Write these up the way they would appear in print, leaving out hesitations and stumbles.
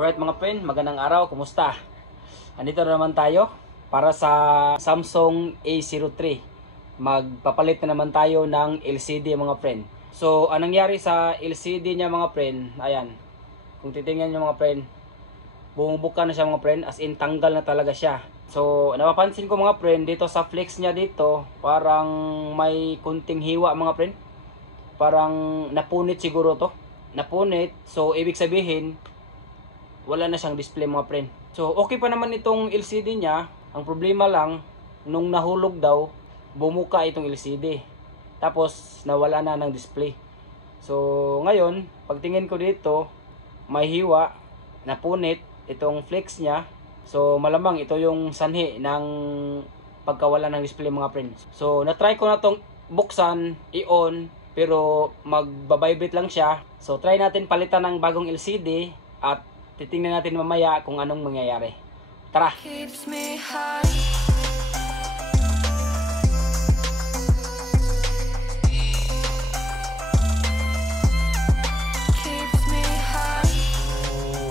Alright mga friend, magandang araw, kumusta? Andito na naman tayo para sa Samsung A03. Magpapalit na naman tayo ng LCD mga friend. So, anong nangyari sa LCD niya mga friend? Ayan, kung titingnan nyo mga friend, bumubuka na siya mga friend, as in tanggal na talaga siya. So, napapansin ko mga friend, dito sa flex niya dito, parang may kunting hiwa mga friend. Parang napunit siguro to. Napunit, so ibig sabihin, wala na siyang display mga friend. So okay pa naman itong LCD niya. Ang problema lang, nung nahulog daw, bumuka itong LCD. Tapos nawala na ng display. So ngayon, pagtingin ko dito, may hiwa, napunit itong flex niya. So malamang ito yung sanhi ng pagkawala ng display mga friend. So na-try ko na tong buksan, i-on, pero magbabibrate lang siya. So try natin palitan ng bagong LCD at titingnan natin mamaya kung anong mangyayari. Tara! So,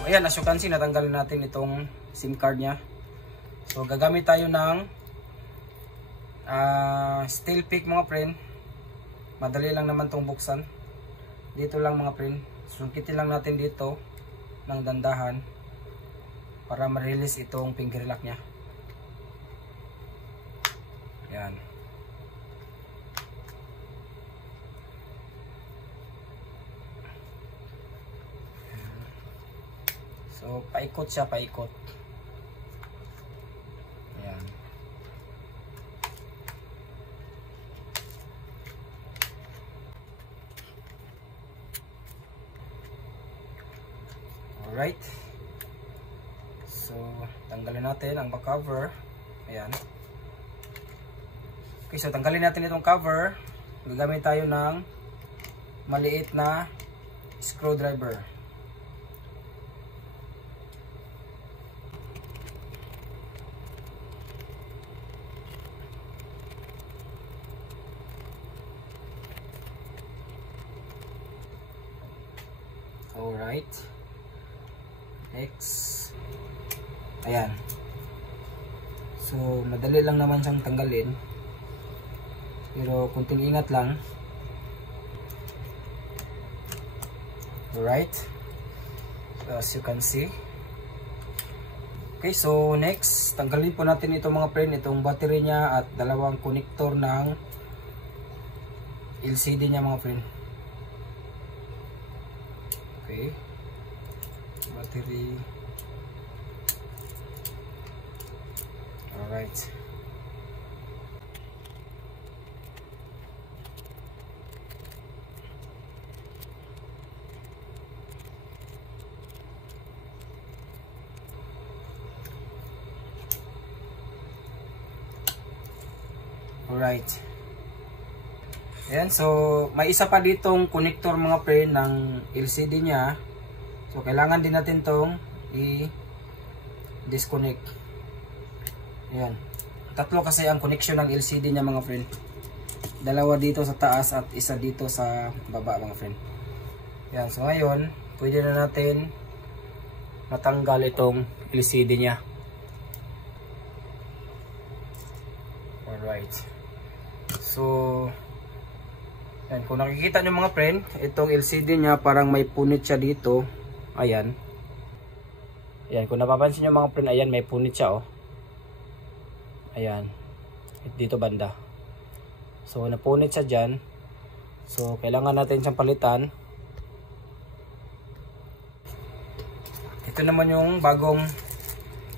ayan, as you can see, natanggal natin itong SIM card niya. So, gagamit tayo ng steel pick mga friend. Madali lang naman itong buksan. Dito lang mga friend. Sungkitin lang natin dito ng dandahan para ma-release itong finger lock nya. Yan. So paikot siya, paikot. Yan. Alright. So, tanggalin natin ang back cover. Ayan. Okay, so tanggalin natin itong cover. Gagamit tayo ng maliit na screwdriver. Alright. Next. Ayan. So, madali lang naman siyang tanggalin. Pero, kunting ingat lang. Alright. So, as you can see. Okay, so next, tanggalin po natin itong mga friend, itong battery niya at dalawang connector ng LCD niya mga friend. Okay. Battery. Alright. Alright. Ayan, so may isa pa ditong connector mga friend ng LCD niya. So kailangan din natin tong i-disconnect. Ayan. Tatlo kasi ang connection ng LCD niya mga friend. Dalawa dito sa taas at isa dito sa baba mga friend. Ayan, so ngayon pwede na natin matanggal itong LCD niya. Alright. So ayan, kung nakikita nyo mga friend, itong LCD niya parang may punit siya dito. Ayan. Ayan, kung napapansin nyo mga friend, ayan, may punit siya oh. Ayan. Dito banda. So, napunit siya dyan. So, kailangan natin siyang palitan. Ito naman yung bagong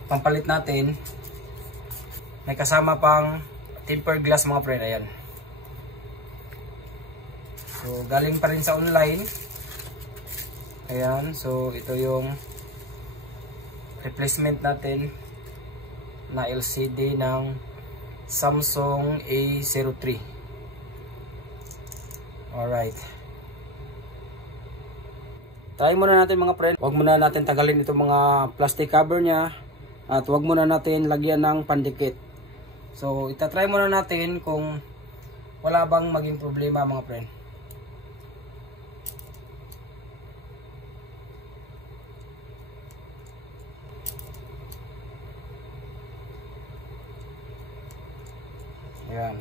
pampalit natin. May kasama pang tempered glass mga friend, ayan. So, galing pa rin sa online. Ayan, so ito yung replacement natin na LCD ng Samsung A03. Alright. Try muna natin mga friend. Huwag muna natin tagalin itong mga plastic cover nya. At huwag muna natin lagyan ng pandikit. So, itatry muna natin kung wala bang maging problema mga friend. Ayan.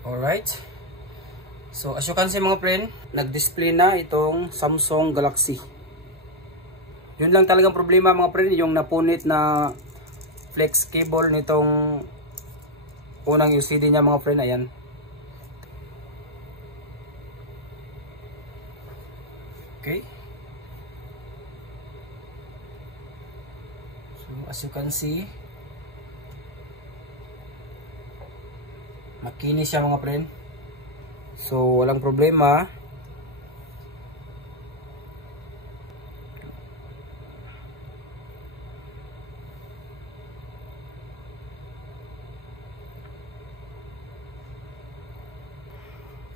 Alright. So as you can see mga friend, nag-display na itong Samsung Galaxy. Yun lang talagang problema mga friend, yung napunit na flex cable nitong unang LCD niya mga friend. Ayan. Okay. So as you can see, makinis siya mga friend. So walang problema.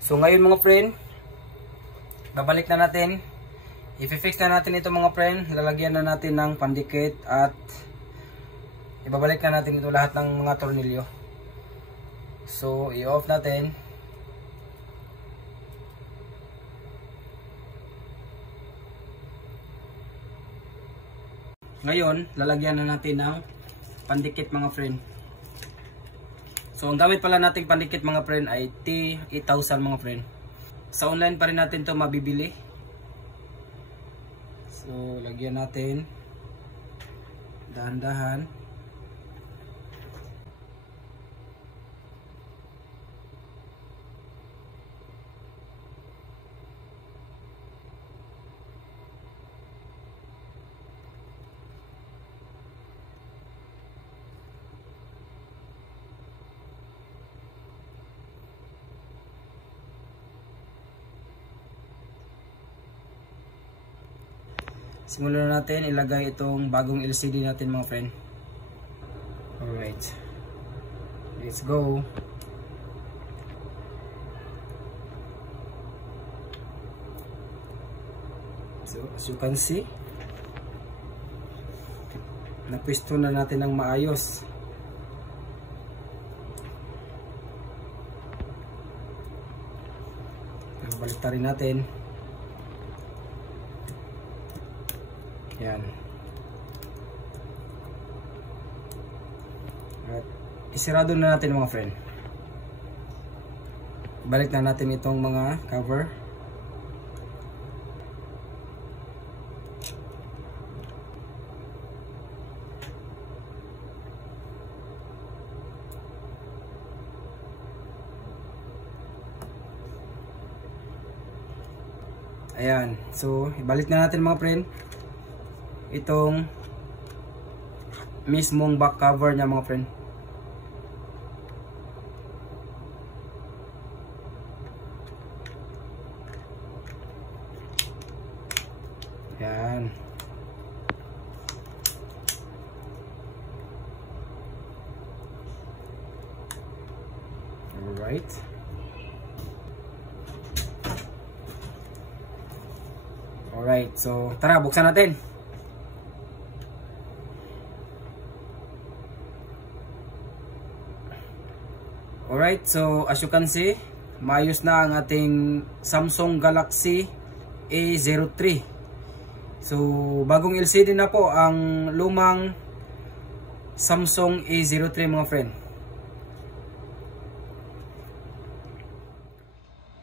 So ngayon mga friend, babalik na natin. I-fix na natin ito mga friend. Lalagyan na natin ng pandikit at ibabalik na natin ito lahat ng mga tornilyo. So i-off natin. Ngayon, lalagyan na natin ng pandikit mga friend. So ang gamit pala nating pandikit mga friend ay T8000 mga friend. Sa online pa rin natin to mabibili. So lagyan natin dahan-dahan. Simulan na natin ilagay itong bagong LCD natin mga friend. Alright. Let's go. So as you can see, napwesto na natin ng maayos. Baliktarin natin. Yan. At isirado na natin mga friend. Balik na natin itong mga cover. Ayan. So, ibalik na natin mga friend itong mismong back cover niya mga friend. Yan. Alright. Alright, so tara buksan natin. Alright, so as you can see, maayos na ang ating Samsung Galaxy A03. So bagong LCD na po ang lumang Samsung A03 mga friend.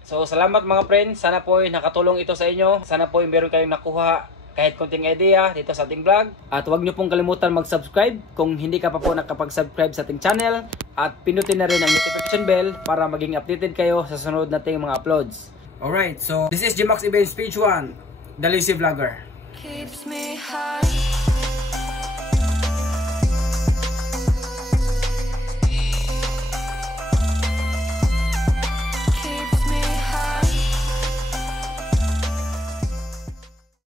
So salamat mga friend, sana po ay nakatulong ito sa inyo. Sana po ay meron kayong nakuha kahit konting idea dito sa ating vlog. At huwag nyo pong kalimutan mag-subscribe kung hindi ka pa po nakapag-subscribe sa ating channel. At pinutin na rin ang notification bell para maging updated kayo sa sunod nating mga uploads. Alright, so this is Gmax Events Page 1, the Lazy Vlogger. Keeps me high.